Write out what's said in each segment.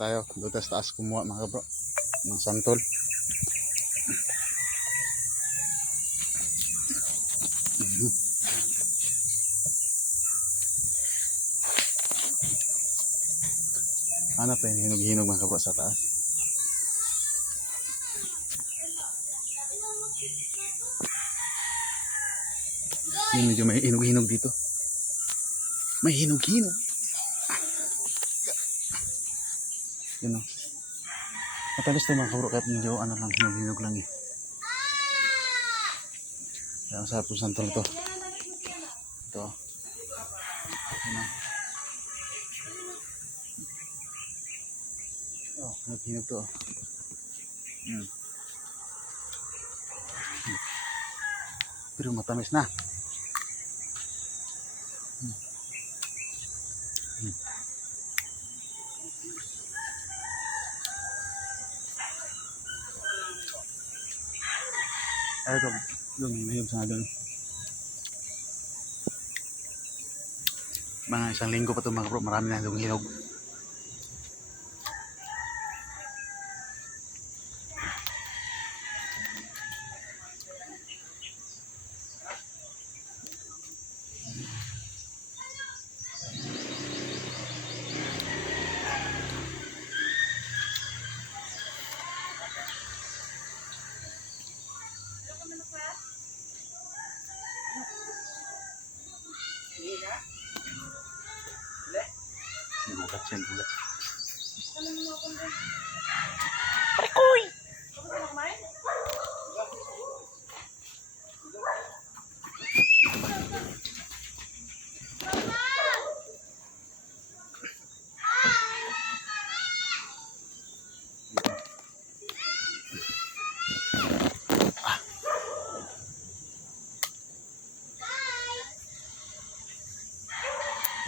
tayo. Doon tayo sa taas kumuha mga kabro ng santol. Ano pa yung hinog-hinog mga kabro sa taas. Yung medyo may hinog-hinog dito. May hinog-hinog. Yun o. Matalis ito mga kabro kahit medyo ano lang, hinog-hinog lang eh. Kaya masarap yung santol ito. Ito. Yun o. Oh, hinog-hinog ito. Pero matamis na. Ay, ito. Yung mahiyog sa doon. Mga isang linggo pa ito mga bro. Marami na yung hinog. Gulat siya, gulat. Parikoy!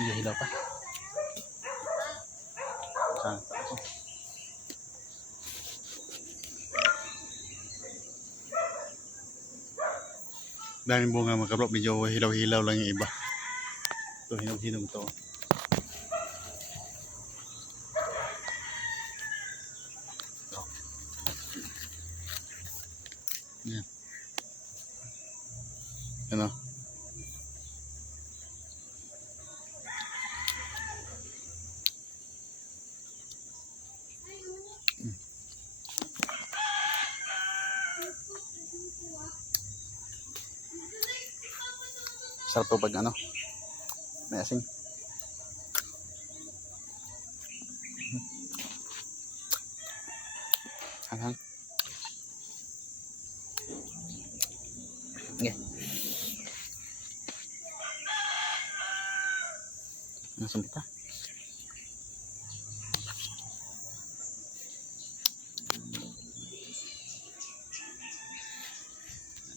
Hindi hilaw pa. Saan? Daming bunga mga kabro, medyo hilaw-hilaw lang yung iba. Ito hinog-hinog ito. Yan. Ano? Sarap to pag ano, may asin. Hanghang. Okay. Nasaan kita?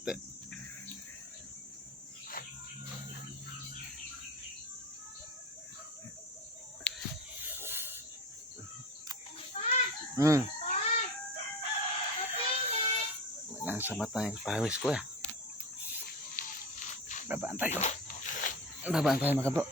Ate. Wala sa mata yung pawis ko ya. Babaan tayo mga kabro.